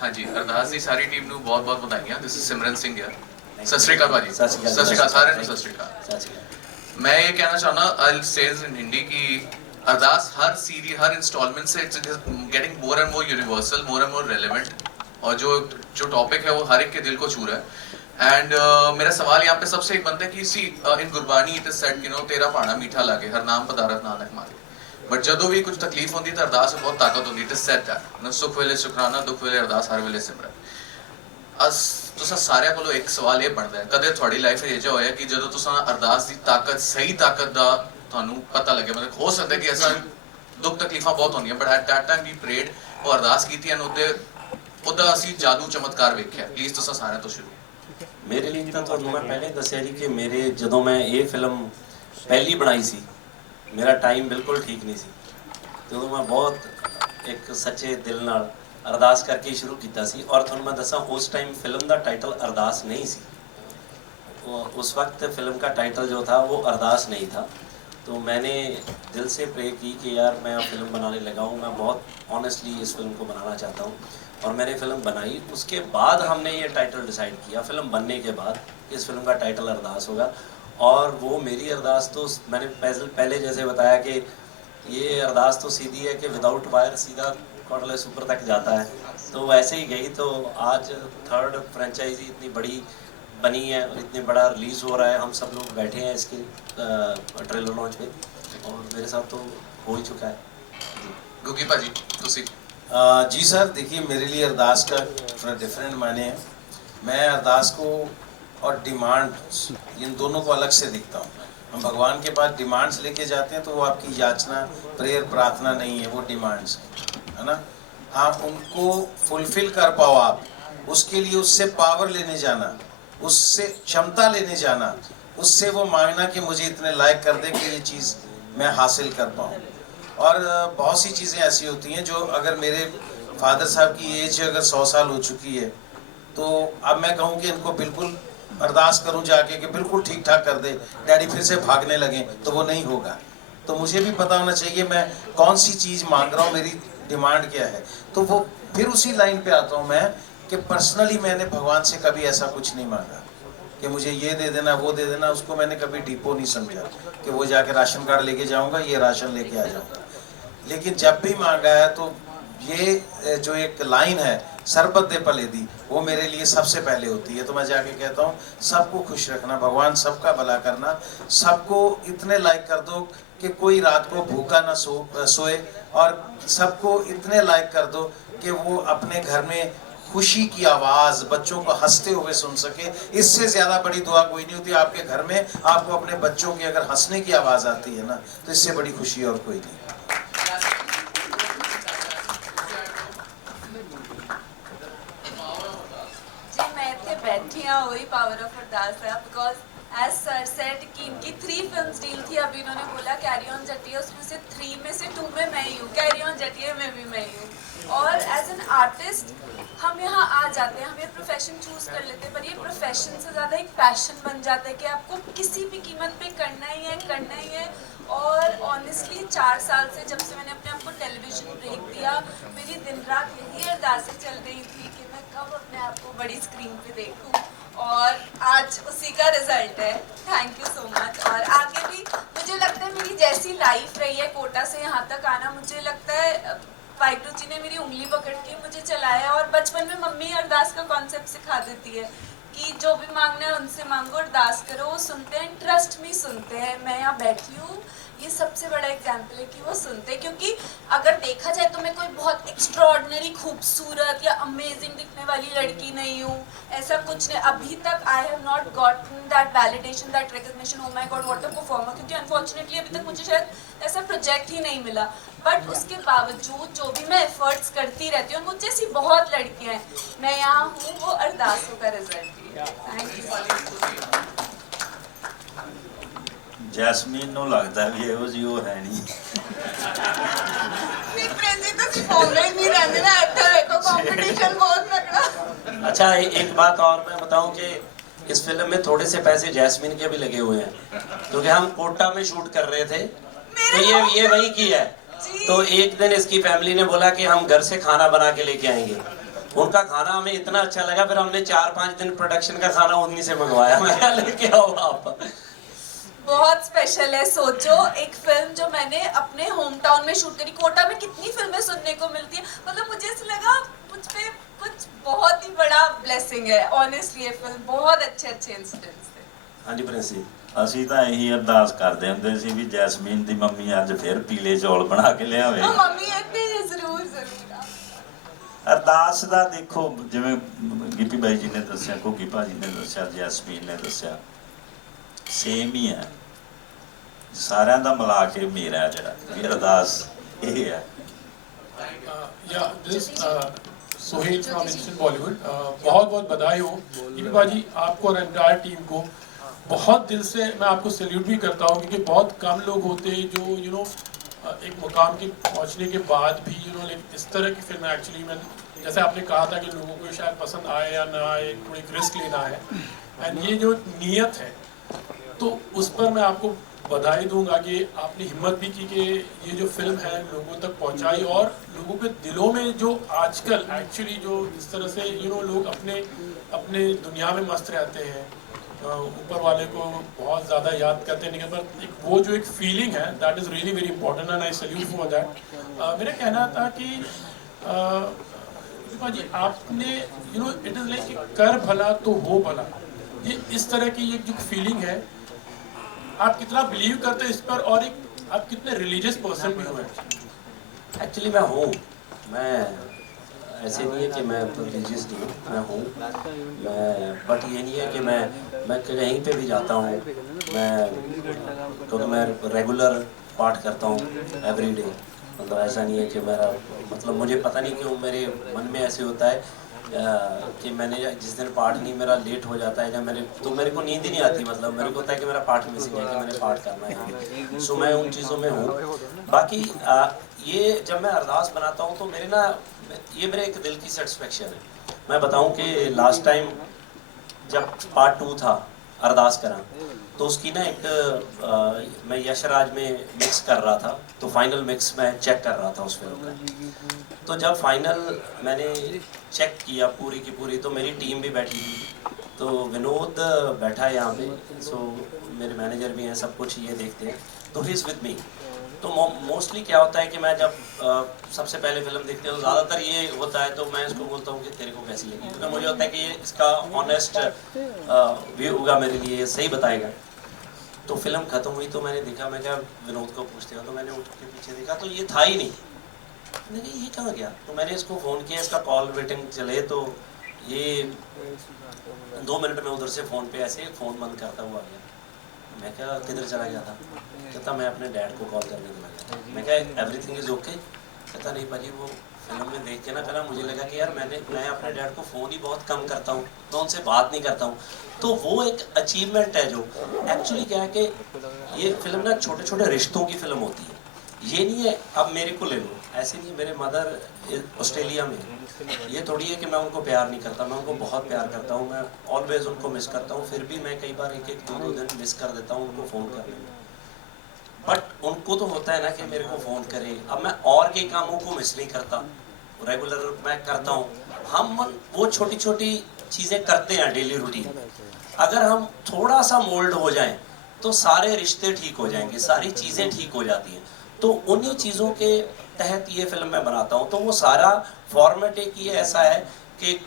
हाँ जी, अरदास की सारी टीम ਨੂੰ बहुत बहुत ਵਧਾਈਆਂ। दिस इज सिमरन सिंह है। सत श्री अकाल भाजी। सत श्री अकाल सारे ਨੂੰ सत श्री अकाल। मैं ये कहना चाहना आई से इन हिंदी की अरदास हर सीरीज हर इंस्टॉलमेंट से getting more and more universal, more and more relevant, और जो टॉपिक है वो हर एक के दिल को छू रहा है। एंड मेरा सवाल यहाँ पे सबसे एक बनता है कि सी इन गुरबानी इट इज सेड कि नो तेरा भाणा मीठा लागे हर नाम पदारथ नानक मारे, बट जदों भी कुछ तकलीफ होती तो अरदास में बहुत ताकत होती। इट इज सेड दैट सुख वेले शुकराना, दुख वेले अरदास, हर वेले सिमरन। अस तुसा सारिਆਂ ਕੋਲੋਂ एक सवाल ये बनता है, कदे ਤੁਹਾਡੀ लाइफ में ਇਹ होया कि ਜਦੋਂ तुसा अरदास की ताकत सही ताकत ਦਾ ਤੁਹਾਨੂੰ पता लगे, मतलब हो सकता है कि ऐसा दुख तकलीफां बहुत होंदियां, but at that time we prayed और अरदास कीती एंड ਉਹਦਾ ਅਸੀਂ ਜਾदू चमत्कार ਵੇਖਿਆ। प्लीज तुसा सारिਆਂ ਤੋਂ शुरू। मेरे लिए तो ਤੁਹਾਨੂੰ मैं पहले दस्या जी कि मेरे ਜਦੋਂ मैं ये फिल्म पहली बनाई सी मेरा टाइम बिल्कुल ठीक नहीं सी, ਜਦੋਂ मैं बहुत एक सच्चे दिल नाल अरदास करके शुरू किया सी। और ਤੁਹਾਨੂੰ मैं दसा उस टाइम फिल्म का टाइटल अरदास नहीं सी, उस वक्त फिल्म का टाइटल जो था वो अरदास नहीं था। तो मैंने दिल से प्रे की कि यार मैं फिल्म बनाने लगा हूँ, मैं बहुत ऑनेस्टली इस फिल्म को बनाना चाहता हूँ, और मैंने फिल्म बनाई। उसके बाद हमने ये टाइटल डिसाइड किया, फिल्म बनने के बाद इस फिल्म का टाइटल अरदास होगा। और वो मेरी अरदास तो मैंने पहले जैसे बताया कि ये अरदास तो सीधी है कि विदाउट वायर सीधा कॉर्डलेस ऊपर तक जाता है, तो वैसे ही गई। तो आज थर्ड फ्रेंचाइजी इतनी बड़ी बनी है और इतनी बड़ा रिलीज़ हो रहा है, हम सब लोग बैठे हैं इसके ट्रेलर लॉन्च पे, और मेरे साथ तो हो ही चुका है। गुगी भाजी तुसी। जी सर, देखिए मेरे लिए अरदास का थोड़ा डिफरेंट माने हैं। मैं अरदास को और डिमांड इन दोनों को अलग से दिखता हूँ। हम भगवान के पास डिमांड्स लेके जाते हैं तो वो आपकी याचना प्रेयर प्रार्थना नहीं है, वो डिमांड्स है ना। हाँ, उनको फुलफिल कर पाओ आप, उसके लिए उससे पावर लेने जाना, उससे क्षमता लेने जाना, उससे वो मांगना कि मुझे इतने लायक कर दे कि ये चीज़ मैं हासिल कर पाऊँ। और बहुत सी चीज़ें ऐसी होती हैं जो अगर मेरे फादर साहब की एज अगर 100 साल हो चुकी है तो अब मैं कहूँ कि इनको बिल्कुल अरदास करूँ जाके कि बिल्कुल ठीक ठाक कर दे डैडी, फिर से भागने लगे, तो वो नहीं होगा। तो मुझे भी पता होना चाहिए मैं कौन सी चीज़ मांग रहा हूँ, मेरी डिमांड क्या है। तो वो फिर उसी लाइन पे आता हूँ मैं कि पर्सनली मैंने भगवान से कभी ऐसा कुछ नहीं मांगा कि मुझे ये दे देना वो दे देना। उसको मैंने कभी डिपो नहीं समझा कि वो जाके राशन कार्ड लेके जाऊँगा, ये राशन लेके आ जाऊँगा। लेकिन जब भी मांगा है तो ये जो एक लाइन है सरबत दे पले दी, वो मेरे लिए सबसे पहले होती है। तो मैं जाके कहता हूँ सबको खुश रखना भगवान, सबका भला करना, सबको इतने लायक कर दो कि कोई रात को भूखा ना सोए, और सबको इतने लायक कर दो कि वो अपने घर में खुशी की आवाज़ बच्चों को हंसते हुए सुन सके। इससे ज़्यादा बड़ी दुआ कोई नहीं होती। आपके घर में आपको अपने बच्चों की अगर हंसने की आवाज़ आती है ना, तो इससे बड़ी खुशी और कोई नहीं। बैठी हाँ, वही पावर ऑफ अरदास है। बिकॉज एज सर सेड कि इनकी 3 फिल्म्स डील थी। अभी इन्होंने बोला कैरी ऑन जटिया, उसमें से 3 में से 2 में मैं ही हूँ, कैरी ऑन जटिया में भी मैं ही हूँ। और एज एन आर्टिस्ट हम यहाँ आ जाते हैं, हम ये प्रोफेशन चूज़ कर लेते हैं, पर ये प्रोफेशन से ज़्यादा एक पैशन बन जाता है कि आपको किसी भी कीमत पे करना ही है, करना ही है। और ऑनेस्टली 4 साल से जब से मैंने अपने आप को टेलीविजन ब्रेक दिया, मेरी दिन रात यही अरदासें चल रही थी कि मैं कब अपने आप को बड़ी स्क्रीन पे देखूं, और आज उसी का रिजल्ट है। Thank you so much. और आगे भी मुझे लगता है मेरी जैसी लाइफ रही है कोटा से यहाँ तक आना, मुझे लगता है वाहिगुरु जी ने मेरी उंगली पकड़ के मुझे चलाया। और बचपन में मम्मी अरदास का कॉन्सेप्ट सिखा देती है कि जो भी मांगना है उनसे मांगो, अरदास करो, वो सुनते हैं, ट्रस्ट में सुनते हैं। मैं यहाँ बैठी हूँ, ये सबसे बड़ा एग्जाम्पल है कि वो सुनते हैं। क्योंकि अगर देखा जाए तो मैं कोई बहुत एक्स्ट्रॉर्डनरी खूबसूरत या अमेजिंग दिखने वाली लड़की नहीं हूँ, ऐसा कुछ नहीं। अभी तक I have not gotten that validation, that recognition, oh my God what a performer, क्योंकि अनफॉर्चुनेटली अभी तक मुझे शायद ऐसा प्रोजेक्ट ही नहीं मिला। बट उसके बावजूद जो भी मैं एफर्ट्स करती रहती हूँ, मुझे जैसी बहुत लड़कियाँ हैं, मैं यहाँ हूँ, वो अरदासों का रिजल्ट है। Thank you. जैस्मीन ਨੂੰ लगता भी ਇਹੋ ਜਿਹੀ ਉਹ है नहीं। अच्छा, एक बात और मैं बताऊं कि इस फिल्म में थोड़े से पैसे जैस्मीन के भी लगे हुए हैं, क्योंकि हम कोटा में शूट कर रहे थे, तो ये वही की है। तो एक दिन इसकी फैमिली ने बोला कि हम घर से खाना बना के लेके आएंगे। उनका खाना हमें इतना अच्छा लगा, फिर हमने 4-5 दिन प्रोडक्शन का खाना उन्हीं से मंगवाया। मैं कहा लेके आओ आप। बहुत स्पेशल है। सोचो एक फिल्म जो मैंने अपने होम टाउन में शूट करी। कोटा में कितनी फिल्में सुनने को मिलती है, मतलब मुझे ऐसा लगा मुझ पे कुछ बहुत ही बड़ा ब्लेसिंग है। ऑनेस्टली ये फिल्म बहुत अच्छे इंसिडेंट्स थे। हाँ जी प्रिंस जी। ਅਸੀਂ ਤਾਂ ਇਹੀ ਅਰਦਾਸ ਕਰਦੇ ਹੁੰਦੇ ਸੀ ਵੀ ਜੈਸਮੀਨ ਦੀ ਮੰਮੀ ਅੱਜ ਫਿਰ ਪੀਲੇ ਚੌਲ ਬਣਾ ਕੇ ਲਿਆਵੇ। हाँ मम्मी इतनी जरूर ਅਰਦਾਸ ਦਾ ਦੇਖੋ ਜਿਵੇਂ ਗਿੱਪੀ ਬਾਈ ਜੀ ਨੇ ਦੱਸਿਆ, ਘੁੱਗੀ ਭਾਜੀ ਨੇ ਦੱਸਿਆ, ਜੈਸਮੀਨ ਨੇ ਦੱਸਿਆ, ਸੇਮ ਹੀ ਹੈ। ਸਾਰਿਆਂ ਦਾ ਮਿਲਾ ਕੇ ਮੇਰਾ ਜਿਹੜਾ ਵੀ ਅਰਦਾਸ ਇਹ ਹੈ। Yeah, this Sohail from Instant Bollywood. बहुत बहुत बधाई हो गिप्पी भाजी आपको और एंटायर टीम को। बहुत दिल से मैं आपको सैल्यूट भी करता हूँ, क्योंकि बहुत कम लोग होते हैं जो एक मुकाम के पहुँचने के बाद भी इस तरह की फिल्म एक्चुअली मैं जैसे आपने कहा था कि लोगों को शायद पसंद आए या ना आए, एक रिस्क लेना है, एंड ये जो नीयत है तो उस पर मैं आपको बधाई दूंगा कि आपने हिम्मत भी की कि ये जो फिल्म है लोगों तक पहुंचाई, और लोगों के दिलों में जो आजकल एक्चुअली जो जिस तरह से लोग अपने दुनिया में मस्त रहते हैं, ऊपर वाले को बहुत ज़्यादा याद करते नहीं, पर एक वो जो एक फीलिंग है that is really very important and I salute for that. मेरा कहना था कि जी आपने इट इज़ लाइक कर भला तो हो भला, ये इस तरह की एक जो फीलिंग है, आप कितना बिलीव करते हैं इस पर, और एक आप कितने रिलीजियस पर्सन भी हुए? एक्चुअली मैं हूँ, मैं ऐसे नहीं है कि मैं रिलीजियस नहीं हूँ, मैं हूँ मैं, बट ये नहीं है कि मैं कहीं पे भी जाता हूँ मैं, क्योंकि मैं रेगुलर पाठ करता हूँ एवरी डे। मतलब ऐसा नहीं है कि मेरा मतलब मुझे पता नहीं क्यों मेरे मन में ऐसे होता है कि मैंने जिस दिन पाठ नहीं मेरा लेट हो जाता है, जब मेरे को नींद ही नहीं आती, मतलब मेरे को होता है कि मेरा पाठ मिसिंग है, कि मैंने पाठ करना है। सो मैं उन चीज़ों में हूँ। बाकी ये जब मैं अरदास बनाता हूँ तो ये मेरे एक दिल की सेटिस्फेक्शन है। मैं बताऊँ कि लास्ट टाइम जब पार्ट 2 था अरदास करा, तो उसकी ना एक मैं यशराज में मिक्स कर रहा था, तो फाइनल मिक्स मैं चेक कर रहा था उस फिल्म का। तो जब फाइनल मैंने चेक किया पूरी की पूरी, तो मेरी टीम भी बैठी थी, तो विनोद बैठा है यहाँ पे, सो मेरे मैनेजर भी हैं, सब कुछ ये देखते हैं, तो ही इज़ विद मी। तो मोस्टली क्या होता है कि मैं जब सबसे पहले फिल्म देखते हैं तो ज़्यादातर ये होता है, तो मैं इसको बोलता हूँ कि तेरे को कैसी लगी, क्योंकि मुझे होता है कि इसका ऑनेस्ट व्यू होगा मेरे लिए, सही बताएगा। तो फिल्म ख़त्म हुई तो मैंने देखा, मैं क्या विनोद को पूछते हो, तो मैंने उठ के पीछे देखा तो ये था ही नहीं। मैंने कहा ये कहाँ गया, तो मैंने इसको फ़ोन किया, इसका कॉल वेटिंग चले, तो ये 2 मिनट में उधर से फ़ोन पे ऐसे फ़ोन बंद करता हुआ गया। मैं क्या किधर चला गया था, कहता मैं अपने डैड को कॉल करने चला गया। मैं क्या एवरीथिंग इज़ ओके, कहता नहीं भाजी वो फिल्म में देख के ना कहना मुझे लगा कि यार मैं अपने डैड को फ़ोन ही बहुत कम करता हूँ, मैं उनसे बात नहीं करता हूँ। तो वो एक अचीवमेंट है जो एक्चुअली क्या है कि ये फिल्म ना छोटे छोटे रिश्तों की फिल्म होती है। ये नहीं है अब मेरे को ले लो, ऐसे नहीं, मेरे मदर ऑस्ट्रेलिया में, ये थोड़ी है कि मैं उनको प्यार नहीं करता, मैं उनको बहुत प्यार करता हूँ, मैं ऑलवेज उनको मिस करता हूँ, फिर भी मैं कई बार 1-2 दिन मिस कर देता हूँ उनको फ़ोन करने में। बट उनको तो होता है ना कि मेरे को फ़ोन करे। अब मैं और के कामों को मिस नहीं करता, रेगुलर मैं करता हूँ। हम वो छोटी छोटी चीज़ें करते हैं डेली रूटीन, अगर हम थोड़ा सा मोल्ड हो जाएं तो सारे रिश्ते ठीक हो जाएंगे, सारी चीज़ें ठीक हो जाती हैं। तो उन्हीं चीज़ों के तहत ये फिल्म मैं बनाता हूँ। तो वो सारा फॉर्मेट एक ये ऐसा है कि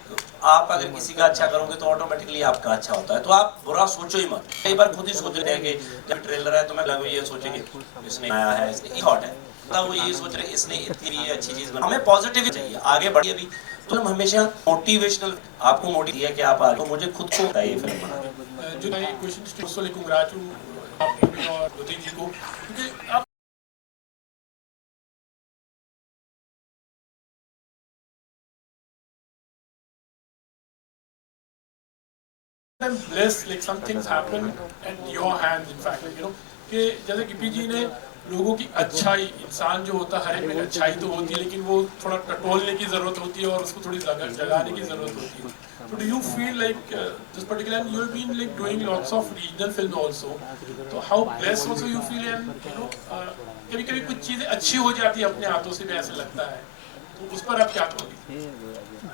आप अगर किसी का अच्छा करोगे तो ऑटोमेटिकली आपका अच्छा होता है, तो आप बुरा सोचो ही मत। कई बार खुद ही सोच रहे हैं कि जब ट्रेलर है तो मैं लगभग ये सोचेंगे इसने आया है, इसने थॉट है, तब वो ये सोच रहे हैं इसने इतनी अच्छी चीज़ बना। हमें पॉजिटिव चाहिए, आगे बढ़िए भी, तो हम हमेशा मोटिवेशनल आपको मोटिव दिया कि आप आगे, तो मुझे खुद को ये फिल्म बनाना। जो नए क्वेश्चन उसको लेकर कंग्रेचुलेट आपको भी और ज्योति जी को, क्योंकि आप I'm blessed, like some things happen at your hands, in fact, like, कि जैसे गिप्पी जी ने लोगों की अच्छाई, इंसान जो होता है हर एक में अच्छाई तो होती है, लेकिन वो थोड़ा टटोलने की ज़रूरत होती है और उसको थोड़ी जगाने की ज़रूरत होती है। So do you feel like this particular, and you have been like doing lots of regional films also, so how blessed also you feel, and कभी-कभी कुछ चीज़ें अच्छी हो जाती है अपने हाथों से भी, ऐसा लगता है, उस पर आप क्या कहोगे?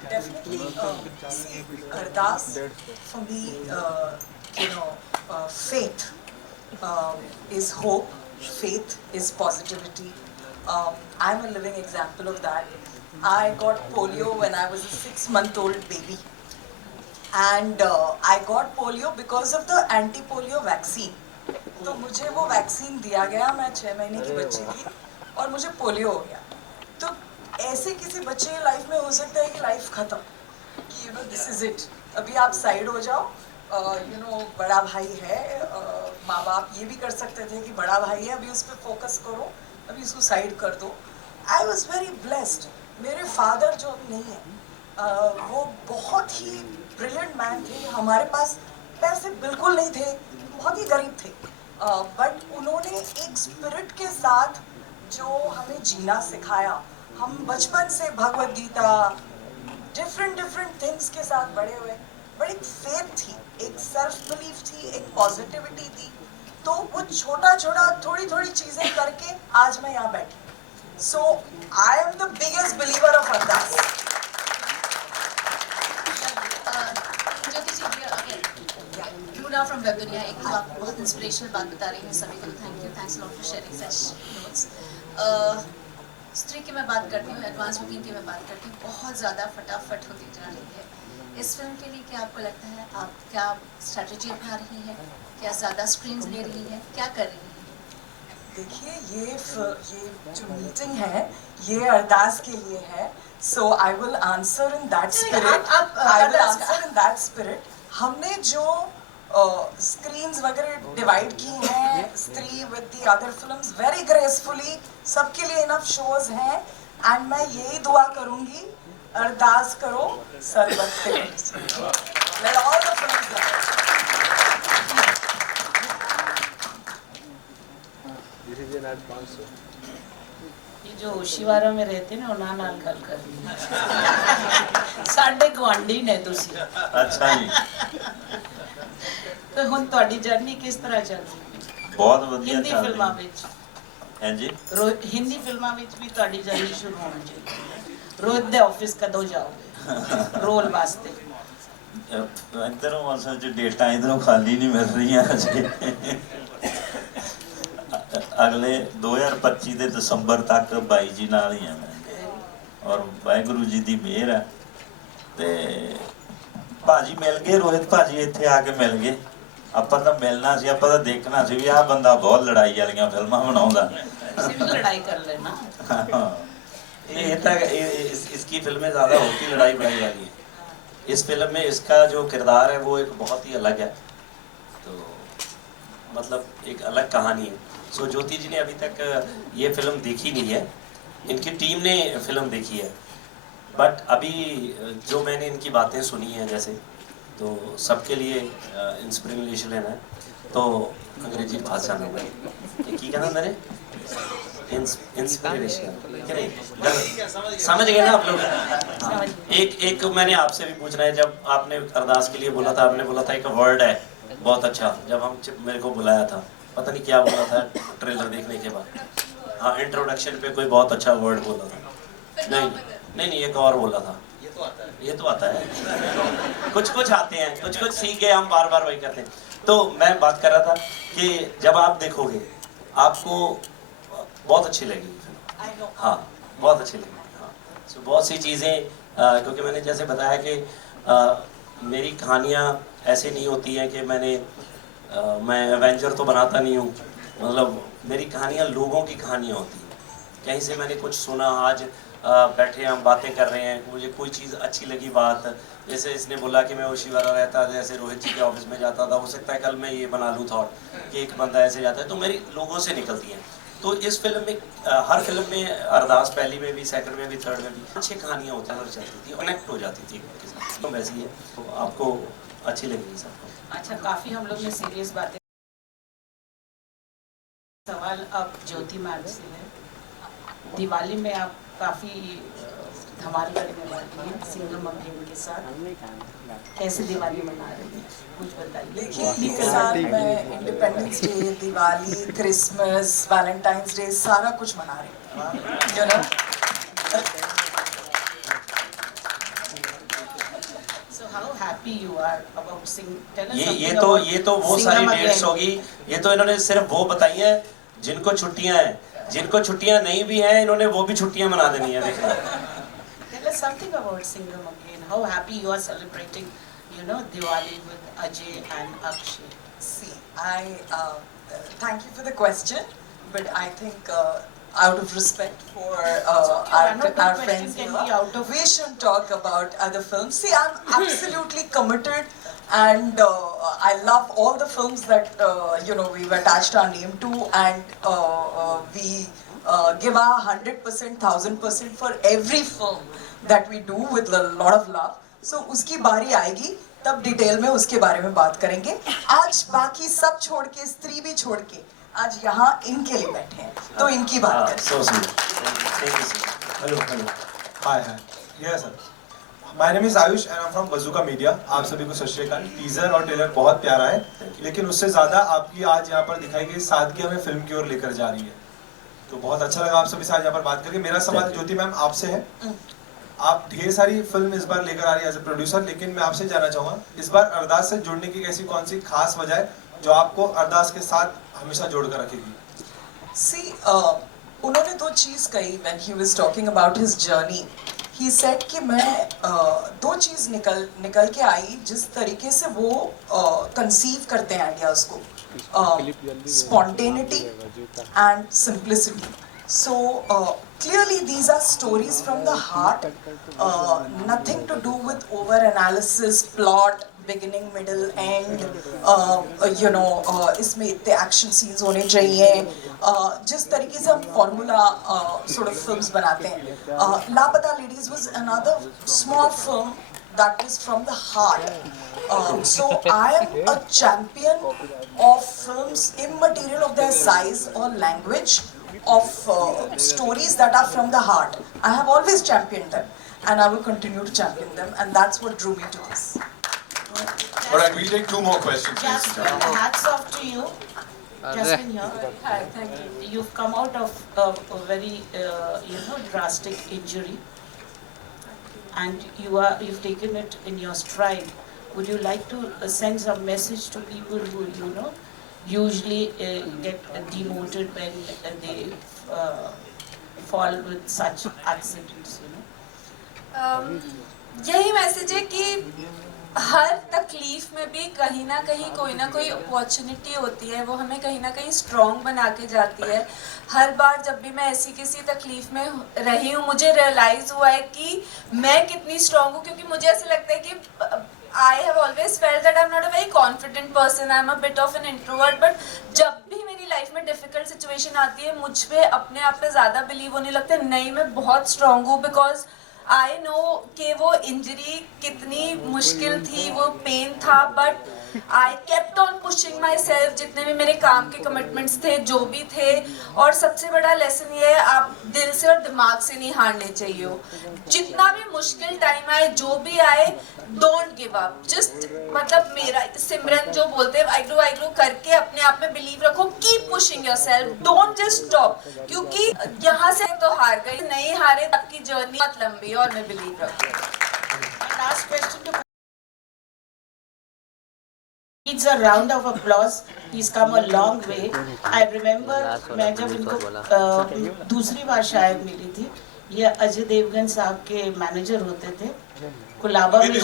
Definitely, see, Ardas, for me, faith is hope, faith is positivity. I'm a living example of that. I got polio when I was a 6-month-old baby. And I got polio because of the anti-polio vaccine. तो मुझे वो vaccine दिया गया, मैं 6 महीने की बच्ची थी और मुझे पोलियो हो गया. तो ऐसे किसी बच्चे की लाइफ में हो सकता है कि लाइफ खत्म, कि दिस इज इट, अभी आप साइड हो जाओ. बड़ा भाई है, माँ बाप ये भी कर सकते थे कि बड़ा भाई है, अभी उस पर फोकस करो, अभी उसको साइड कर दो. I was very blessed. मेरे फादर जो अब नहीं है, वो बहुत ही ब्रिलियंट मैन थे. हमारे पास पैसे बिल्कुल नहीं थे, बहुत ही गरीब थे, बट उन्होंने एक स्पिरिट के साथ जो हमें जीना सिखाया. हम बचपन से भगवत गीता, डिफरेंट थिंग्स के साथ बड़े हुए. बट एक फेथ थी, एक सेल्फ बिलीफ थी, एक पॉजिटिविटी थी. तो वो छोटा थोड़ी चीजें करके आज मैं यहाँ बैठी. So I am the biggest believer of Ardaas. Jyoti ji, Luna from Web Dunia, एक तो आप बहुत इंस्पिरेशनल बात बता रही हैं सभी को, thank you, thanks lot for sharing such notes. स्त्री की मैं बात करती हूँ, एडवांस बुकिंग की मैं बात करती हूँ, बहुत ज़्यादा फटाफट होती जा रही है. इस फिल्म के लिए क्या आपको लगता है, आप क्या स्ट्रैटेजी अपना रही हैं, क्या ज़्यादा स्क्रीन्स ले रही हैं, क्या कर रही हैं? देखिए, ये जो मीटिंग है ये अरदास के लिए है. So I will answer in that spirit. I will answer in that spirit. हमने जो स्क्रीन्स वगैरह डिवाइड की हैं, Stree with the other films, very gracefully, सबके लिए इनफ शोज हैं. एंड मैं यही दुआ करूंगी, अरदास करो सरबत पे. Let all the films. ये जो ओशीवारा में रहते ने ਉਹਨਾਂ ਨਾਲ ਗੱਲ ਕਰਨੀ ਸਾਡੇ ਗਵਾਂਢੀ ਨੇ ਤੁਸੀਂ. ਅੱਛਾ ਜੀ, ਤੇ ਹੁਣ ਤੁਹਾਡੀ ਜਰਨੀ ਕਿਸ ਤਰ੍ਹਾਂ ਚੱਲ ਰਹੀ ਹੈ? ਬਹੁਤ ਵਧੀਆ ਹਿੰਦੀ ਚੱਲ ਫਿਲਮਾਂ ਰਹੀ ਵਿੱਚ, ਹੈ ਜੀ. ਹਿੰਦੀ ਫਿਲਮਾਂ ਵਿੱਚ ਵੀ ਤੁਹਾਡੀ ਜਰਨੀ ਸ਼ੁਰੂ ਹੋਣੀ ਚਾਹੀਦੀ. ਰੋਹਿਤ ਦੇ ਆਫਿਸ ਕਦੋਂ ਜਾਓਗੇ ਰੋਲ ਵਾਸਤੇ? ਇੱਧਰੋਂ ਅਸਲ 'ਚ ਡੇਟਾਂ ਇੱਧਰੋਂ ਖਾਲੀ ਨਹੀਂ ਮਿਲ ਰਹੀਆਂ ਅਜੇ. ਅਗਲੇ 2025 ਦੇ ਦਸੰਬਰ ਤੱਕ ਬਾਈ ਜੀ ਨਾਲ ਹੀ ਆ ਮੈਂ, ਔਰ ਵਾਹਿਗੁਰੂ ਜੀ ਦੀ ਮਿਹਰ ਹੈ. ਤੇ ਭਾਜੀ ਮਿਲ ਗਏ, ਰੋਹਿਤ ਭਾਜੀ ਇੱਥੇ ਆ ਕੇ ਮਿਲ ਗਏ. ਆਪਾਂ ਤਾਂ ਮਿਲਣਾ ਸੀ, ਆਪਾਂ ਤਾਂ ਦੇਖਣਾ ਸੀ ਵੀ ਆਹ ਬੰਦਾ ਬਹੁਤ ਲੜਾਈ ਵਾਲੀਆਂ ਫਿਲਮਾਂ ਬਣਾਉਂਦਾ. ਲੜਾਈ ਕਰ ਲੈਣਾ. ये तक इसकी फिल्में ज़्यादा होती लड़ाई बड़ाई वाली है. इस फिल्म में इसका जो किरदार है वो एक बहुत ही अलग है, तो मतलब एक अलग कहानी है. सो ज्योति जी ने अभी तक ये फिल्म देखी नहीं है, इनकी टीम ने फिल्म देखी है. बट अभी जो मैंने इनकी बातें सुनी हैं जैसे, तो सबके लिए इंस्पिरेशन है. तो अंग्रेजी भाषा में की कहना मेरे इंस्पिरेशन समझ गए ना आप लोग? एक मैंने आपसे भी पूछना है, जब आपने अरदास के लिए बोला था, आपने बोला था एक वर्ड है बहुत अच्छा, जब हम मेरे को बुलाया था, पता नहीं क्या बोला था ट्रेलर देखने के बाद. हाँ, इंट्रोडक्शन पे कोई बहुत अच्छा वर्ड बोला था. नहीं एक और बोला था. ये तो आता है, कुछ आते हैं, कुछ सीख गए, हम बार वही करते हैं. तो मैं बात कर रहा था कि जब आप देखोगे आपको बहुत अच्छी लगेगी. हाँ, बहुत अच्छी लगेगी. हाँ, सो बहुत सी चीज़ें, क्योंकि मैंने जैसे बताया कि मेरी कहानियाँ ऐसे नहीं होती हैं कि मैं एवेंजर तो बनाता नहीं हूँ. मतलब मेरी कहानियाँ लोगों की कहानियाँ होती हैं. कहीं से मैंने कुछ सुना, आज बैठे हम बातें कर रहे हैं, मुझे कोई चीज़ अच्छी लगी बात, जैसे इसने बोला कि मैं ओशीवारा रहता, जैसे रोहित जी के ऑफिस में जाता था, हो सकता है कल मैं ये बना लूँ थॉट कि एक बंदा ऐसे जाता है, तो मेरी लोगों से निकलती हैं. तो इस फिल्म में, हर फिल्म में, अरदास पहली में भी, सेकंड में भी, थर्ड में भी अच्छी कहानियाँ होती हैं, चलती थी, कनेक्ट हो जाती थी एक के साथ. तो वैसी है, तो आपको अच्छी लगेगी सबको. अच्छा, काफ़ी हम लोग ने सीरियस बातें. सवाल अब ज्योति मैम से है. दिवाली में आप काफ़ी धमाल करने वाली हैं सिंगम अभियान के साथ, कैसे दिवाली मना रही हैं, कुछ बताइए. देखिए, ये साल मैं independence day, Diwali, Christmas, Valentine's day सारा कुछ मना रही हूँ. how happy you are about singing. Tell us ये something about ये तो वो सारी Singham डेट्स again. होगी। ये तो इन्होंने सिर्फ वो बताई हैं जिनको छुट्टियां हैं, जिनको छुट्टियां नहीं भी हैं इन्होंने वो भी छुट्टियां मना देनी है। देखना Tell us something about Singham again. How happy you are celebrating, you know, Diwali with Ajay and Akshay. See, thank you for the question, but I think out of respect for One or two our questions friends can here, be out of- we should talk about other films. See, I'm absolutely committed, and I love all the films that we've attached our name to, and we give our 100%, 1000% for every film that we do with a lot of love. So उसकी बारी आएगी तब detail में उसके बारे में बात करेंगे। आज बाकी सब छोड़ के, स्त्री भी छोड़ के, आज यहाँ इनके लिए बैठे हैं, तो इनकी बात करें। So sweet, thank you sir. Hello hi yes sir, my name is Ayush and I am from Bazooka Media. आप सभी को सत श्री अकाल। टीजर और ट्रेलर बहुत प्यारा है, लेकिन उससे ज़्यादा आपकी आज यहाँ पर दिखाई गई सादगी हमें फिल्म की ओर लेकर जा रही है, तो बहुत अच्छा लगा आप सभी से आज यहाँ पर बात करके। मेरा सवाल ज्योति मैम आपसे है, आप ढेर सारी फिल्म इस बार लेकर आ रही है एज ए प्रोड्यूसर, लेकिन मैं आपसे जानना चाहूँगा इस बार अरदास से जुड़ने की ऐसी कौन सी खास वजह है जो आपको अरदास के साथ हमेशा जोड़कर रखेगी? See, उन्होंने दो चीज़ कही when he was talking about his journey. He said कि मैं दो चीज़ निकल के आई जिस तरीके से वो कंसीव करते हैं आइडियाज़ को, spontaneity and simplicity. So clearly these are stories from the heart, nothing to do with over analysis, plot, beginning, middle, end, इसमें इतने एक्शन सीन्स होने चाहिए, जिस तरीके से हम फॉर्मूला sort of films बनाते हैं। लापता ladies was another small film that was from the heart. So I am a champion of films immaterial of their size or language, of stories that are from the heart. I have always championed them, and I will continue to champion them, and that's what drew me to this. All right, we'll take two more questions. Jasmine, hats off to you. Jasmine here. Hi, thank you. You've come out of a very, drastic injury, and you've taken it in your stride. Would you like to send some message to people who, usually get demoted when they fall with such accidents, यही message है कि हर तकलीफ में भी कहीं ना कोई opportunity होती है, वो हमें कहीं ना कहीं स्ट्रॉन्ग बना के जाती है। हर बार जब भी मैं ऐसी किसी तकलीफ में रही हूँ, मुझे रियलाइज़ हुआ है कि मैं कितनी स्ट्रॉन्ग हूँ, क्योंकि मुझे ऐसा लगता है कि I have always felt that I'm not a very confident person. I'm a bit of an introvert. But जब भी मेरी लाइफ में डिफिकल्ट सिचुएशन आती है, मुझ पे अपने आप पे ज़्यादा बिलीव होने लगता है, नहीं मैं बहुत स्ट्रॉन्ग हूँ, बिकॉज आई नो कि वो इंजरी कितनी मुश्किल थी, वो पेन था, but I kept on pushing my self. जितने भी मेरे काम के कमिटमेंट्स थे, जो भी थे, और सबसे बड़ा लेसन ये है, आप दिल से और दिमाग से नहीं हारने चाहिए हो। जितना भी मुश्किल टाइम आए, जो भी आए, डोंट गिव अप। जस्ट मतलब मेरा सिमरन जो बोलते हैं, आई ग्रो करके अपने आप में बिलीव रखो, keep pushing yourself, don't just stop, क्योंकि यहाँ से तो हार गई, नहीं हारे तब की जर्नी बहुत लंबी है, और मैं बिलीव रखूँ। Last question to needs a round of applause. He's come a long way. I remember मैं जब इनको दूसरी बार शायद मिली थी, ये अजय देवगन साहब के मैनेजर होते थे, कुलाबा में।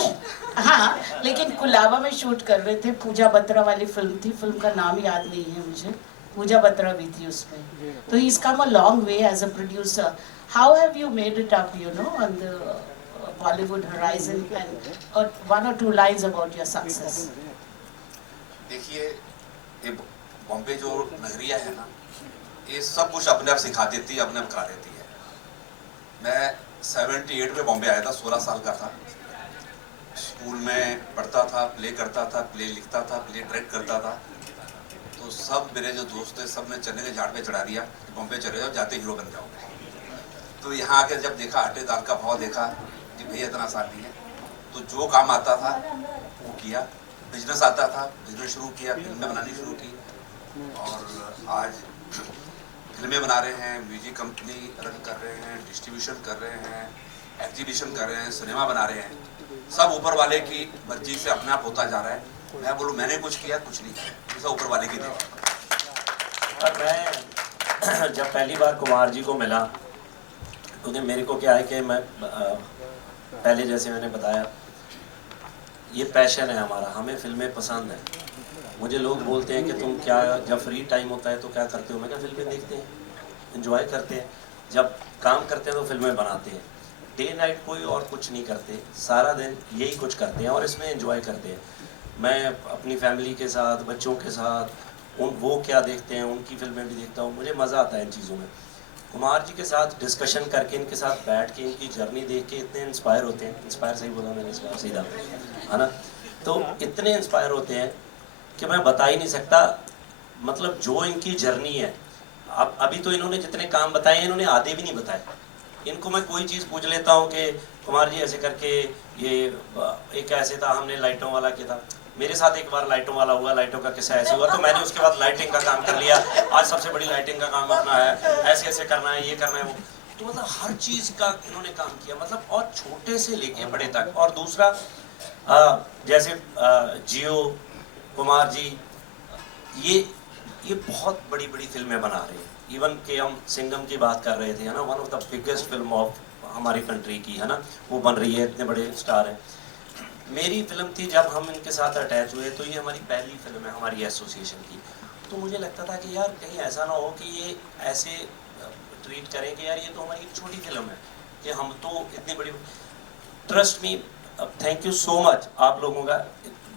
हाँ, लेकिन कुलाबा में शूट कर रहे थे। पूजा बत्रा वाली फिल्म थी, फिल्म का नाम याद नहीं है मुझे, पूजा बत्रा भी थी उसमें। तो he's come a long way as a producer. How have you made it up, on the Bollywood horizon, and one or two lines about your success? देखिए, ये बॉम्बे जो नगरिया है ना, ये सब कुछ अपने आप सिखा देती है, अपने आप करा देती है। मैं 78 में बॉम्बे आया था, 16 साल का था। स्कूल में पढ़ता था, प्ले करता था, प्ले लिखता था, प्ले डायरेक्ट करता था। तो सब मेरे जो दोस्त थे, सब ने चने के झाड़ पे चढ़ा दिया कि बॉम्बे चले जाओ, जाते हीरो बन जाओगे। तो यहाँ आके जब देखा, आटे दाल का भाव देखा कि भैया इतना आसान नहीं है, तो जो काम आता था वो किया। बिजनेस आता था, बिजनेस शुरू किया, फिल्में बनानी शुरू की, और आज फिल्में बना रहे हैं, म्यूजिक कंपनी रन कर रहे हैं, डिस्ट्रीब्यूशन कर रहे हैं, एग्जीबिशन कर रहे हैं, सिनेमा बना रहे हैं, सब ऊपर वाले की मर्जी से अपने आप होता जा रहा है। मैं बोलूँ मैंने कुछ किया, कुछ नहीं किया, सब ऊपर वाले की देन। और मैं जब पहली बार कुमार जी को मिला, क्योंकि मेरे को क्या है कि मैं पहले जैसे मैंने बताया, ये पैशन है हमारा, हमें फिल्में पसंद है। मुझे लोग बोलते हैं कि तुम क्या जब फ्री टाइम होता है तो क्या करते हो? मैं क्या फिल्में देखते हैं, एंजॉय करते हैं। जब काम करते हैं तो फिल्में बनाते हैं। डे नाइट कोई और कुछ नहीं करते, सारा दिन यही कुछ करते हैं और इसमें एंजॉय करते हैं। मैं अपनी फैमिली के साथ, बच्चों के साथ, वो क्या देखते हैं उनकी फिल्में भी देखता हूँ, मुझे मज़ा आता है इन चीज़ों में। कुमार जी के साथ डिस्कशन करके, इनके साथ बैठ के, इनकी जर्नी देख के इतने इंस्पायर होते हैं। इंस्पायर सही बोला मैंने, इंस्पायर सीधा है ना? तो इतने इंस्पायर होते हैं कि मैं बता ही नहीं सकता। मतलब जो इनकी जर्नी है, अब अभी तो इन्होंने जितने काम बताए हैं, इन्होंने आधे भी नहीं बताए। इनको मैं कोई चीज़ पूछ लेता हूँ कि कुमार जी ऐसे करके, ये एक ऐसे था, हमने लाइटों वाला किया था। मेरे साथ एक बार लाइटों वाला हुआ, लाइटों का किस्सा ऐसे हुआ, तो मैंने उसके बाद लाइटिंग का काम कर लिया। आज सबसे बड़ी लाइटिंग का काम अपना है, ऐसे ऐसे करना है, ये करना है, वो। तो मतलब हर चीज़ का इन्होंने काम किया, मतलब और छोटे से लेके बड़े तक। और दूसरा जैसे जियो कुमार जी, ये बहुत बड़ी बड़ी फिल्में बना रहे हैं। इवन कि हम सिंघम की बात कर रहे थे, है ना, one of the biggest film of हमारी कंट्री की, है ना, वो बन रही है, इतने बड़े स्टार हैं। मेरी फिल्म थी, जब हम इनके साथ अटैच हुए तो ये हमारी पहली फिल्म है हमारी एसोसिएशन की। तो मुझे लगता था कि यार कहीं ऐसा ना हो कि ये ऐसे ट्रीट करें कि यार ये तो हमारी एक छोटी फिल्म है, कि हम तो इतनी बड़ी। Trust me, thank you so much आप लोगों का,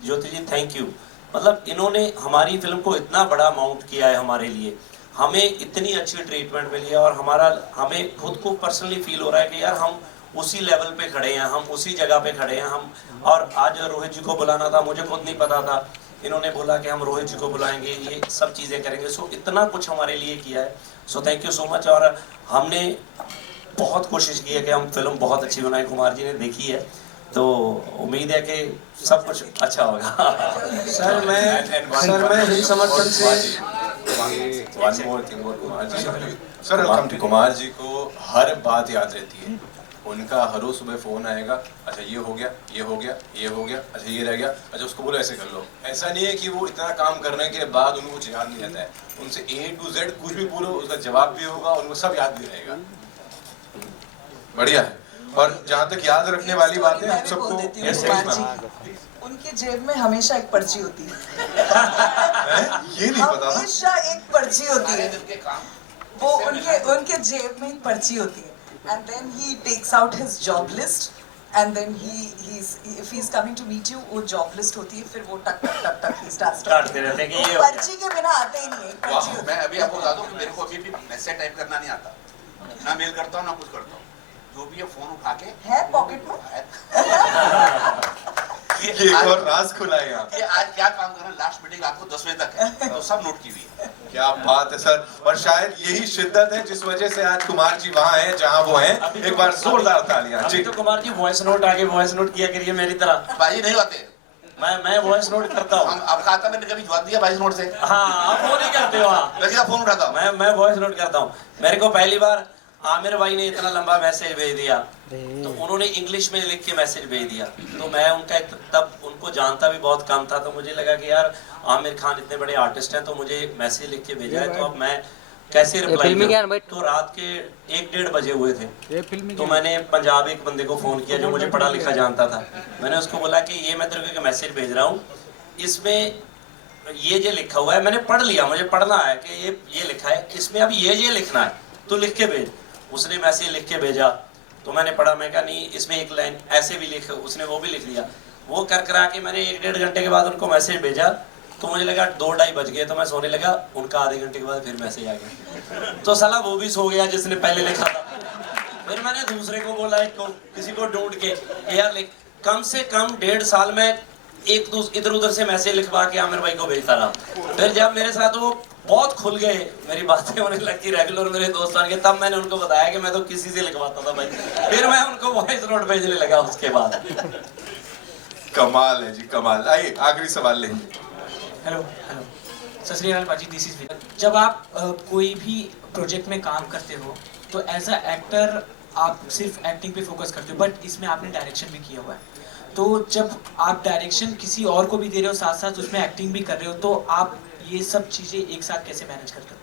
ज्योति जी थैंक यू। मतलब इन्होंने हमारी फिल्म को इतना बड़ा माउंट किया है हमारे लिए, हमें इतनी अच्छी ट्रीटमेंट मिली है, और हमें खुद को पर्सनली फील हो रहा है कि यार हम उसी लेवल पे खड़े हैं, हम उसी जगह पे खड़े हैं हम। और आज रोहित जी को बुलाना था, मुझे खुद नहीं पता था, इन्होंने बोला कि हम रोहित जी को बुलाएंगे, ये सब चीज़ें करेंगे। सो इतना कुछ हमारे लिए किया है, so thank you so much. और हमने बहुत कोशिश की है कि हम फिल्म बहुत अच्छी बनाए। कुमार जी ने देखी है, तो उम्मीद है कि सब कुछ अच्छा होगा। सर मैं हिंद समर्थन से कुमार जी को हर बात याद रहती है। उनका हर रोज सुबह फोन आएगा, अच्छा ये हो गया, ये हो गया, ये हो गया, अच्छा ये रह गया, अच्छा उसको बोलो ऐसे कर लो। ऐसा नहीं है कि वो इतना काम करने के बाद उनको कुछ याद नहीं रहता है। उनसे A to Z कुछ भी बोलो, उसका जवाब भी होगा, उनको सब याद भी रहेगा। बढ़िया है। और जहाँ तक याद रखने वाली बातें हम सबको, उनके जेब में हमेशा एक पर्ची होती है। ये नहीं पता था। हमेशा एक पर्ची होती है, वो उनके जेब में एक पर्ची होती है। And then he takes out his job list, and then if he's coming to meet you, वो job list होती है, फिर वो टक टक टक टक he starts करते रहते हैं कि ये पर्ची के बिना आते ही नहीं है, पर्ची होती है। मैं अभी आपको बता दूं कि मेरे को अभी भी मैसेज टाइप करना नहीं आता, ना मेल करता हूँ ना कुछ करता हूँ। जो भी है फोन उठा के है पॉकेट में। ये एक और राज खुला है यहाँ। कि आज क्या काम करना, लास्ट मीटिंग आपको 10 बजे तक है, तो सब नोट की हुई है। क्या बात है सर। और शायद यही शिद्दत है जिस वजह से आज कुमार जी वहाँ हैं जहाँ वो हैं। एक बार जोरदार तालियां। अभी तो कुमार जी वॉइस नोट आगे वॉइस नोट किया करिए मेरी तरह। भाई नहीं होते, मैं वॉइस नोट करता हूँ। हम अब खाता मैंने कभी जवाब दिया वॉइस नोट से? हाँ, आप वो नहीं करते हो। हाँ, वैसे फोन उठाता हूँ मैं वॉइस नोट करता हूँ। मेरे को पहली बार आमिर भाई ने इतना लंबा मैसेज भेज दिया, तो उन्होंने इंग्लिश में लिख के मैसेज भेज दिया। तो मैं उनका तब उनको जानता भी बहुत कम था, तो मुझे लगा कि यार आमिर खान इतने बड़े आर्टिस्ट हैं, तो मुझे मैसेज लिख के भेजा है, तो अब मैं कैसे रिप्लाई करूं। तो रात के 1-1:30 बजे हुए थे, तो मैंने पंजाब एक बंदे को फ़ोन किया जो मुझे पढ़ा लिखा जानता था। मैंने उसको बोला कि ये मैं तेरे को मैसेज भेज रहा हूँ, इसमें ये लिखा हुआ है, मैंने पढ़ लिया, मुझे पढ़ना है कि ये लिखा है, इसमें अब ये लिखना है, तो लिख के भेज। उसने मैसेज लिख के भेजा, तो मैंने पढ़ा, मैं कहा नहीं इसमें एक लाइन ऐसे भी लिख, उसने वो भी लिख दिया। वो कर करा के मैंने 1-1.5 घंटे के बाद उनको मैसेज भेजा, तो मुझे लगा 2-2:30 बज गए, तो मैं सोने लगा। उनका आधे घंटे के बाद फिर मैसेज आ गया, तो साला वो भी सो गया जिसने पहले लिखा था। फिर मैंने दूसरे को बोला, किसी को ढूंढ के, यार कम से कम 1.5 साल में इधर उधर से मैसेज लिखवा के आमिर भाई को भेजता रहा। फिर जब मेरे साथ वो बहुत खुल गए, मेरी बातें होने लगती रेगुलर, मेरे दोस्त बन गए, तब मैंने उनको बताया कि मैं तो किसी से लिखवाता था भाई। फिर मैं उनको वॉइस नोट भेजने लगा उसके बाद। कमाल है जी, कमाल। आइए आखिरी सवाल लेंगे। हेलो सत श्री अकाल बाजी, दिस इज। जब आप कोई भी प्रोजेक्ट में काम करते हो, तो एज अ एक्टर आप सिर्फ एक्टिंग पे फोकस करते हो, बट इसमें आपने डायरेक्शन भी किया हुआ है। तो जब आप डायरेक्शन किसी और को भी दे रहे हो, साथ साथ उसमें एक्टिंग भी कर रहे हो, तो आप ये सब चीज़ें एक साथ कैसे मैनेज करते हो?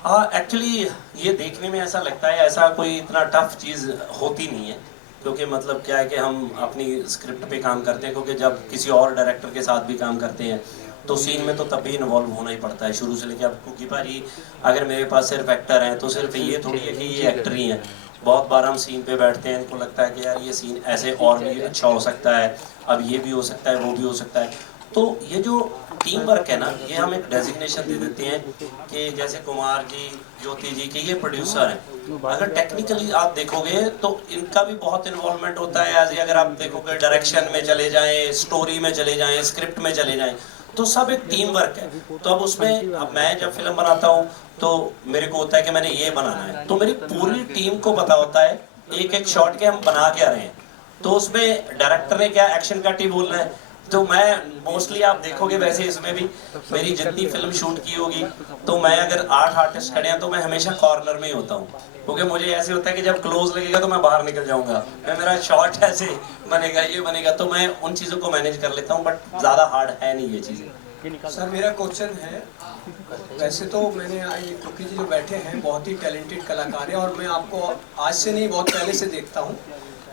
हाँ, एक्चुअली ये देखने में ऐसा लगता है, ऐसा कोई इतना टफ चीज़ होती नहीं है, क्योंकि मतलब क्या है कि हम अपनी स्क्रिप्ट पे काम करते हैं, क्योंकि जब किसी और डायरेक्टर के साथ भी काम करते हैं तो सीन में तो तब भी इन्वॉल्व होना ही पड़ता है शुरू से लेकर। अब क्योंकि भाजी अगर मेरे पास सिर्फ एक्टर हैं तो सिर्फ ये थोड़ी है कि ये एक्टर ही हैं। बहुत बार हम सीन पे बैठते हैं, इनको लगता है कि यार ये सीन ऐसे और भी अच्छा हो सकता है, अब ये भी हो सकता है, वो भी हो सकता है। तो ये जो टीम वर्क है ना, ये हम एक डेजिग्नेशन दे देते हैं कि जैसे कुमार जी, ज्योति जी के ये प्रोड्यूसर हैं। अगर टेक्निकली आप देखोगे तो इनका भी बहुत इन्वॉल्वमेंट होता है। एज अगर आप देखोगे डायरेक्शन में चले जाएं, स्टोरी में चले जाएं, स्क्रिप्ट में चले जाएं, तो सब एक टीम वर्क है। तो अब उसमें अब मैं जब फिल्म बनाता हूँ तो मेरे को होता है कि मैंने ये बनाना है, तो मेरी पूरी टीम को पता होता है एक एक शॉट के हम बना क्या रहे हैं। तो उसमें डायरेक्टर ने क्या एक्शन कट ही बोलना है, तो मैं मोस्टली आप देखोगे वैसे इसमें भी मेरी जितनी फिल्म शूट की होगी तो मैं अगर 8 आर्टिस्ट खड़े हैं तो मैं हमेशा कॉर्नर में ही होता हूँ, क्योंकि मुझे ऐसे होता है कि जब क्लोज लगेगा तो मैं बाहर निकल जाऊंगा, मैं मेरा शॉट ऐसे बनेगा, ये बनेगा, तो मैं उन चीज़ों को मैनेज कर लेता हूँ। बट ज़्यादा हार्ड है नहीं ये चीज़ें। सर मेरा क्वेश्चन है, वैसे तो मैंने ये कुकी जी जो बैठे हैं बहुत ही टैलेंटेड कलाकार हैं और मैं आपको आज से नहीं बहुत पहले से देखता हूँ।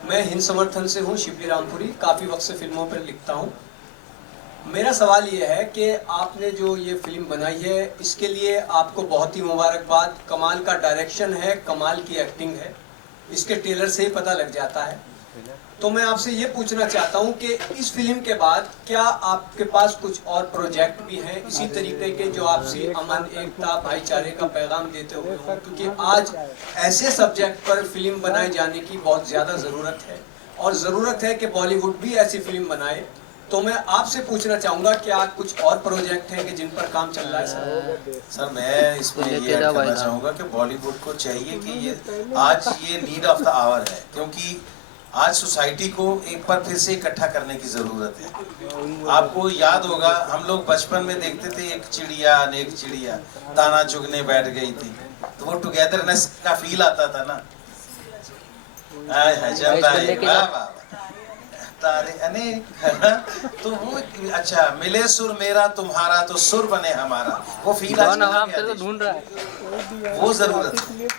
मैं हिंद समर्थन से हूँ, शिवजी रामपुरी, काफ़ी वक्त से फिल्मों पर लिखता हूँ। मेरा सवाल ये है कि आपने जो ये फिल्म बनाई है इसके लिए आपको बहुत ही मुबारकबाद। कमाल का डायरेक्शन है, कमाल की एक्टिंग है, इसके ट्रेलर से ही पता लग जाता है। तो मैं आपसे ये पूछना चाहता हूँ कि इस फिल्म के बाद क्या आपके पास कुछ और प्रोजेक्ट भी हैं इसी तरीके के जो आपसी अमन, एकता, भाईचारे का पैगाम देते हुए हों, क्योंकि आज ऐसे सब्जेक्ट पर फिल्म बनाए जाने की बहुत ज़्यादा ज़रूरत है और ज़रूरत है कि बॉलीवुड भी ऐसी फिल्म बनाए। तो मैं आपसे पूछना चाहूँगा क्या कुछ और प्रोजेक्ट हैं कि जिन पर काम चल रहा है? सर मैं इसमें ये ऐड करना चाहूँगा कि बॉलीवुड को चाहिए कि ये आज ये नीड ऑफ द आवर है, क्योंकि आज सोसाइटी को एक बार फिर से इकट्ठा करने की ज़रूरत है। आपको याद होगा हम लोग बचपन में देखते थे एक चिड़िया अनेक चिड़िया दाना चुगने बैठ गई थी, तो वो टुगेदरनेस का फील आता था ना। तारे अनेक, तो वो अच्छा मिले सुर मेरा तुम्हारा तो सुर बने हमारा, वो फील आज ढूंढ रहा है, वो जरूरत है।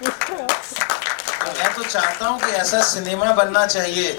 तो मैं तो चाहता हूँ कि ऐसा सिनेमा बनना चाहिए।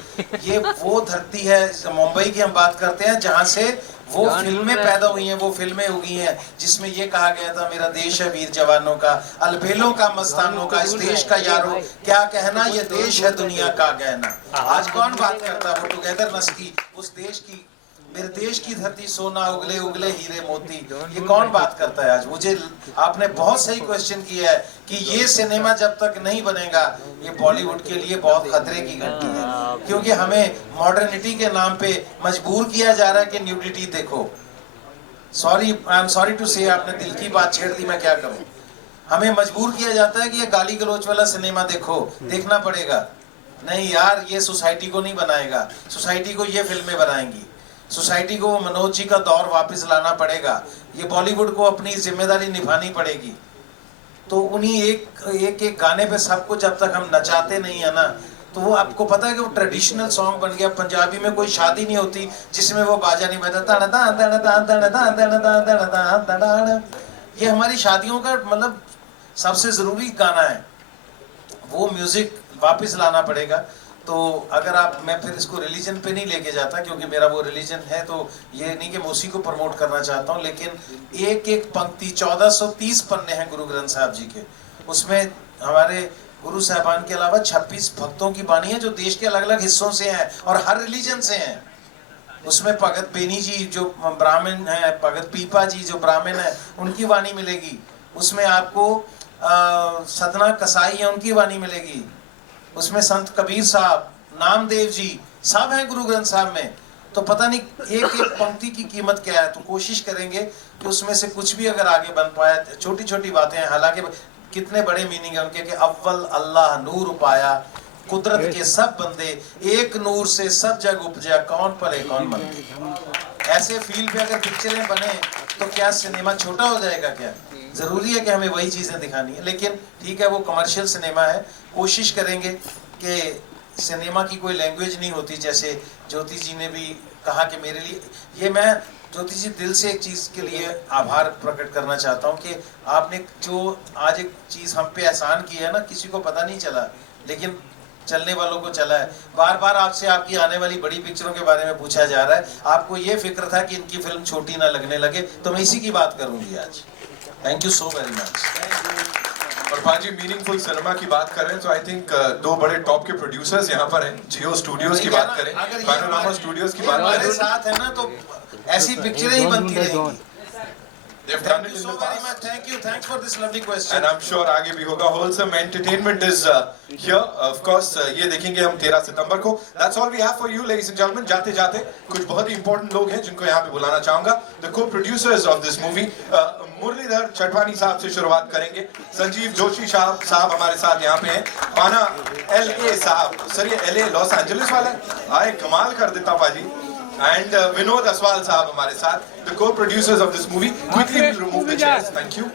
ये वो धरती है मुंबई की हम बात करते हैं जहाँ से वो फिल्में पैदा हुई हैं, वो फिल्में उगी हैं जिसमें ये कहा गया था मेरा देश है वीर जवानों का, अलबेलों का मस्तानों का, इस देश का यारो क्या कहना, ये देश है दुनिया का गहना। आज कौन बात करता है वो टुगेदरनेस की, उस देश की, मेरे देश की धरती सोना उगले उगले हीरे मोती, ये कौन बात करता है आज? मुझे आपने बहुत सही क्वेश्चन किया है कि ये सिनेमा जब तक नहीं बनेगा ये बॉलीवुड के लिए बहुत खतरे की घंटी है, क्योंकि हमें मॉडर्निटी के नाम पे मजबूर किया जा रहा है कि न्यूडिटी देखो। Sorry, I am sorry to say, आपने दिल की बात छेड़ दी, मैं क्या करूं। हमें मजबूर किया जाता है कि ये गाली गलौच वाला सिनेमा देखो, देखना पड़ेगा। नहीं यार, ये सोसाइटी को नहीं बनाएगा, सोसाइटी को ये फिल्में बनाएंगी, सोसाइटी को मनोज जी का दौर वापस लाना पड़ेगा, ये बॉलीवुड को अपनी जिम्मेदारी निभानी पड़ेगी। तो उन्हीं एक गाने पे सबको जब तक हम नचाते नहीं है ना, तो वो आपको पता है कि वो ट्रेडिशनल सॉन्ग बन गया। पंजाबी में कोई शादी नहीं होती जिसमें वो बाजा नहीं बजता। ये हमारी शादियों का मतलब सबसे जरूरी गाना है, वो म्यूजिक वापस लाना पड़ेगा। तो अगर आप, मैं फिर इसको रिलीजन पे नहीं लेके जाता क्योंकि मेरा वो रिलीजन है, तो ये नहीं कि मैं उसी को प्रमोट करना चाहता हूँ, लेकिन एक एक पंक्ति 1430 पन्ने हैं गुरु ग्रंथ साहब जी के, उसमें हमारे गुरु साहबान के अलावा 26 भक्तों की वाणी है जो देश के अलग अलग हिस्सों से हैं और हर रिलीजन से हैं। उसमें भगत बेनी जी जो ब्राह्मण है, भगत पीपा जी जो ब्राह्मण है, उनकी वाणी मिलेगी। उसमें आपको सदना कसाई है, उनकी वाणी मिलेगी। उसमें संत कबीर साहब, नामदेव जी, सब हैं गुरु ग्रंथ साहब में। तो पता नहीं एक एक पंक्ति की कीमत क्या है। तो कोशिश करेंगे कि उसमें से कुछ भी अगर आगे बन पाए, छोटी छोटी बातें हैं, हालांकि कितने बड़े मीनिंग है उनके कि अव्वल अल्लाह नूर पाया, कुदरत के सब बंदे, एक नूर से सब जग उपजा, कौन पले कौन मंदे। ऐसे फील पे अगर पिक्चरें बने तो क्या सिनेमा छोटा हो जाएगा? क्या जरूरी है कि हमें वही चीजें दिखानी है? लेकिन ठीक है, वो कमर्शियल सिनेमा है, कोशिश करेंगे कि सिनेमा की कोई लैंग्वेज नहीं होती, जैसे ज्योति जी ने भी कहा कि मेरे लिए ये, मैं ज्योति जी दिल से एक चीज़ के लिए आभार प्रकट करना चाहता हूँ कि आपने जो आज एक चीज़ हम पे एहसान की है ना, किसी को पता नहीं चला लेकिन चलने वालों को चला है। बार बार आपसे आपकी आने वाली बड़ी पिक्चरों के बारे में पूछा जा रहा है, आपको ये फिक्र था कि इनकी फिल्म छोटी ना लगने लगे, तो मैं इसी की बात करूंगी आज। Thank you so very much. और पाजी मीनिंगफुल सिनेमा की बात करें तो आई थिंक दो बड़े टॉप के प्रोड्यूसर्स यहाँ पर हैं। जियो स्टूडियोज की बात करें, पैनोरामा स्टूडियोज की बात करें, साथ है ना, तो ऐसी पिक्चरें ही बनती रहेंगी। They've done it in the past. Thank you. Thanks for this lovely question. And I'm sure आगे भी होगा। Wholesome entertainment is here. Of course, ये देखेंगे हम 13 सितंबर को। That's all we have for you, ladies and gentlemen. जाते जाते कुछ बहुत ही important लोग हैं जिनको यहाँ पे बुलाना चाहूँगा। The co-producers of this movie, Muralidhar चटवानी साहब से शुरुआत करेंगे। संजीव जोशी साहब हमारे साथ यहाँ पे हैं। पाना LA साहब, सर ये LA लॉस एंजलिस वाला है? आए कमाल कर देता पाजी। And Vinod Aswal साहब हमारे साथ, the co-producers of this movie. Quickly remove the chairs. Thank you.